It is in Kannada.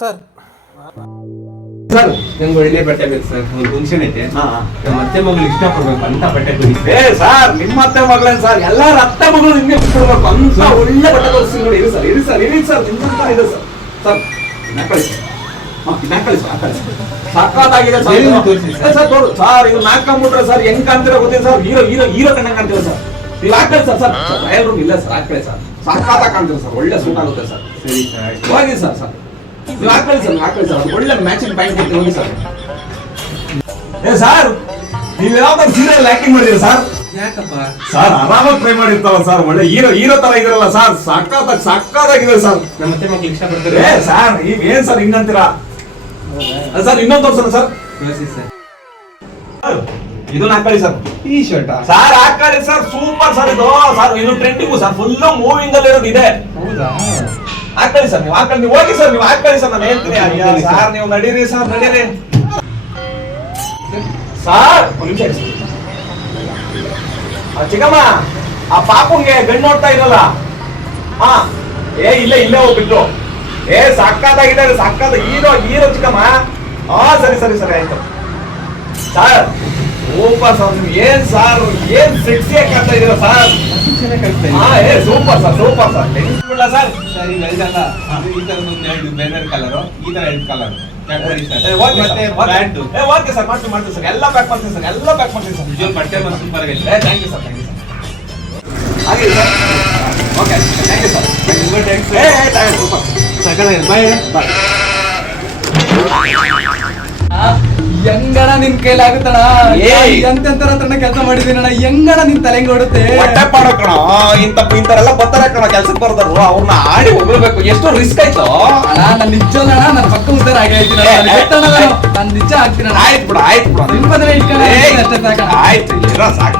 ಸರ್ ಸರ್ ನಂಗೆ ಒಳ್ಳೆ ಬಟ್ಟೆ ಬೇಕು ಸರ್, ಒಂದು ಫಂಕ್ಷನ್ ಐತೆ. ನಮ್ಮ ಅತ್ತೆ ಮಗಳು ಇಷ್ಟಪಡ್ಬೇಕು ಅಂತ ಬಟ್ಟೆ ಕೊಡಿ. ಸರ್ ನಿಮ್ಮ ಅತ್ತೆ ಮಗಳೇನ್ ಸರ್, ಎಲ್ಲಾರ ಅತ್ತೆ ಮಗಳು ನಿಮ್ಗೆ ಬಿಟ್ಕೊಡ್ಬೇಕು ಅಂತ ಒಳ್ಳೆ ಬಟ್ಟೆ ತೋರಿಸಿ ನೋಡಿ. ಇರಿ ಸರ್, ಇರಿ ಸರ್, ಇರಿ ಸರ್, ನಿಮ್ಮಂತ ಇದೆ ಸರ್. ಸರ್ ನಾಕಳಿ ಸಕ್ಕತ್ತಾಗಿದೆ ಸರ್. ಸರ್ ತೋರು ಸರ್, ಇದು ಹಾಕೊಂಡ್ಬಿಟ್ರೆ ಸರ್ ಹೆಂಗ್ ಕಾಣ್ತೀರಾ ಗೊತ್ತಿಲ್ಲ ಸರ್, ಹೀರೋ ಹೀರೋ ಹೀರೋ ಕಣ್ಣಂಗ್ ಕಾಣ್ತೀರ ಸರ್. ನೀವು ಹಾಕೊಳ್ಳಿ ಸರ್. ಸರ್ ಟ್ರಯಲ್ ರೂಮ್ ಇಲ್ಲ ಸರ್, ಹಾಕೊಳ್ಳಿ ಸರ್, ಸಕ್ಕತ್ತಾಗಿ ಕಾಣ್ತೀರ ಸರ್, ಒಳ್ಳೆ ಸೂಟ್ ಆಗುತ್ತೆ ಸರ್. ಸರಿ ಸರ್, ಹೋಗಿ ಸರ್. ಸರ್ ನೀವು ಹಾಕೊಳ್ಳಿ ಸರ್, ಹಾಕೊಳ್ಳಿ ಸರ್, ಒಳ್ಳೆ ಮ್ಯಾಚಿಂಗ್ ಪ್ಯಾಂಟ್ ಕೊಡ್ತೀವಿ ಹೋಗಿ ಸರ್. ಸರ್ ನೀವು ಯಾವ್ದಾದ್ರು ಸೀರಿಯಲ್ ಆಕ್ಟಿಂಗ್ ಮಾಡಿದಿರ ಸರ್? ಯಾಕಪ್ಪ ಸರ್ ಆರಾಮಾಗಿ ಟ್ರೈ ಮಾಡಿರ್ತಾವ ಸರ್, ಒಳ್ಳೆ ಹೀರೋ ಹೀರೋ ತರ ಇದ್ರಲ್ಲ ಸರ್, ಸಕ್ಕತ್ತಾಗಿದೆ ಸರ್. ನಮ್ಮ ಅತ್ತೆ ಮಕ್ಳು ಇಷ್ಟಪಡ್ತಾರೆ. ಸರ್ ಈಗ ಏನ್ ಸರ್ ಹಿಂಗಂತೀರಾ? ಸರ್ ಇನ್ನೊಂದು ತೋರ್ಸೋಣ ಸರ್. ತೋರಿಸಿ ಸರ್. ಇದನ್ನ ಹಾಕೊಳ್ಳಿ ಸರ್. ಟೀ ಶರ್ಟ್ ಸರ್ ಹಾಕೊಳ್ಳಿ ಸರ್, ಸೂಪರ್ ಸರ್ ಇದು. ಸರ್ ಇದು ಟ್ರೆಂಡಿಂಗು ಸರ್, ಫುಲ್ ಮೂವಿಂಗ್ ಅಲ್ಲಿ ಇರೋದು ಇದೆ. ಹೌದಾ? ಹಾಕೊಳ್ಳಿ ಸರ್, ನೀವು ಹಾಕೊಳ್ಳಿ, ನೀವು ಹೋಗಿ ಸರ್, ನೀವು ಹಾಕೊಳ್ಳಿ ಸರ್, ನಾನು ಹೇಳ್ತೀನಿ. ಸರ್ ನೀವು ನಡೀರಿ ಸರ್, ನಡೀರಿ ಸರ್. ಒಂದು ನಿಮಿಷ ಇರಿ. ಚಿಕ್ಕಮ್ಮ, ಆ ಪಾಪುಂಗೆ ಗಂಡು ನೋಡ್ತಾ ಇರಲ್ಲ, ಹಾ ಇಲ್ಲೇ ಹೋಗ್ಬಿಟ್ಟು. ಸಕ್ಕತ್ತಾಗಿದ್ದಾರೆ, ಸಕ್ಕತ್ತ ಹೀರೋ ಹೀರೋ ಚಿಕ್ಕಮ್ಮ. ಸರಿ ಸರಿ ಸರಿ ಆಯ್ತು ಸರ್. ಸೂಪರ್ ಸರ್, ನೀವು ಏನ್ ಸರ್ ಏನ್ ಸೆಕ್ಸಿಯಾಗಿ ಕಾಣ್ತಾ ಇದೀರಾ sir. Super sir, super sir. ತೆಗೆದುಕೊಳ್ಳ ಸರ್. ಸರ್ ಈಗ ಇದಲ್ಲ, ಈ ತರದ ಒಂದು ಎರಡು ಬೇರೆ ಕಲರ್, ಈ ತರ ಎರಡು ಕಲರ್ ಓಕೆ ಸರ್, ಮಾಡ್ತೀವಿ ಸರ್, ಎಲ್ಲ ಪ್ಯಾಕ್ ಮಾಡ್ತೀನಿ ಸರ್, ಎಲ್ಲ ಪ್ಯಾಕ್ ಮಾಡ್ತೀನಿ ಸರ್. ನಿಜ ಬಟ್ಟೆ ಮತ್ತು ಸೂಪರ್ ಆಗೈತೆ. Thank you sir, thank you sir. ಹಾಗೆ sir, okay thank you sir. Super ಸಕಲಾಗಿದೆ. Bye bye. ಹೆಂಗಣ ನಿನ್ ಕೈಲಾಗುತ್ತಣ? ಎಂತೆಂತರ ಹತ್ರನ ಕೆಲಸ ಮಾಡಿದೀನಣ್ಣ, ಹೆಂಗಣ ನಿನ್ ತಲೆಂಗ್ ಓಡುತ್ತೆ? ಹೊಟ್ಟೆ ಪಾಡೋ ಕಣ, ಇಂಥರೆಲ್ಲ ಬರ್ತಾರೆ ಕಣ ಕೆಲ್ಸಕ್ಕೆ ಬರ್ದಾರು, ಅವ್ರನ್ನ ಆಡಿ ಹೋಗ್ಬೇಕು. ಎಷ್ಟು ರಿಸ್ಕ್ ಆಯ್ತು ಅಣ್ಣ. ನಾನು ನಿಜವಲ್ಲ ಅಣ್ಣ, ನನ್ನ ಪಕ್ಕ ಉದ್ದಾರ ಆಗಿರ್ತೀನಿ. ನಾನು ನಿಜ ಆಗ್ತೀನಿ. ಆಯ್ತು ಬಿಡ, ಆಯ್ತು ಬಿಡ, ನಿನ್ ಬದಲೇ ಇಟ್ಕೊಂಡು ಅಷ್ಟೇ ಸಾಕಣ್ಣ. ಆಯ್ತು, ಸಾಕು.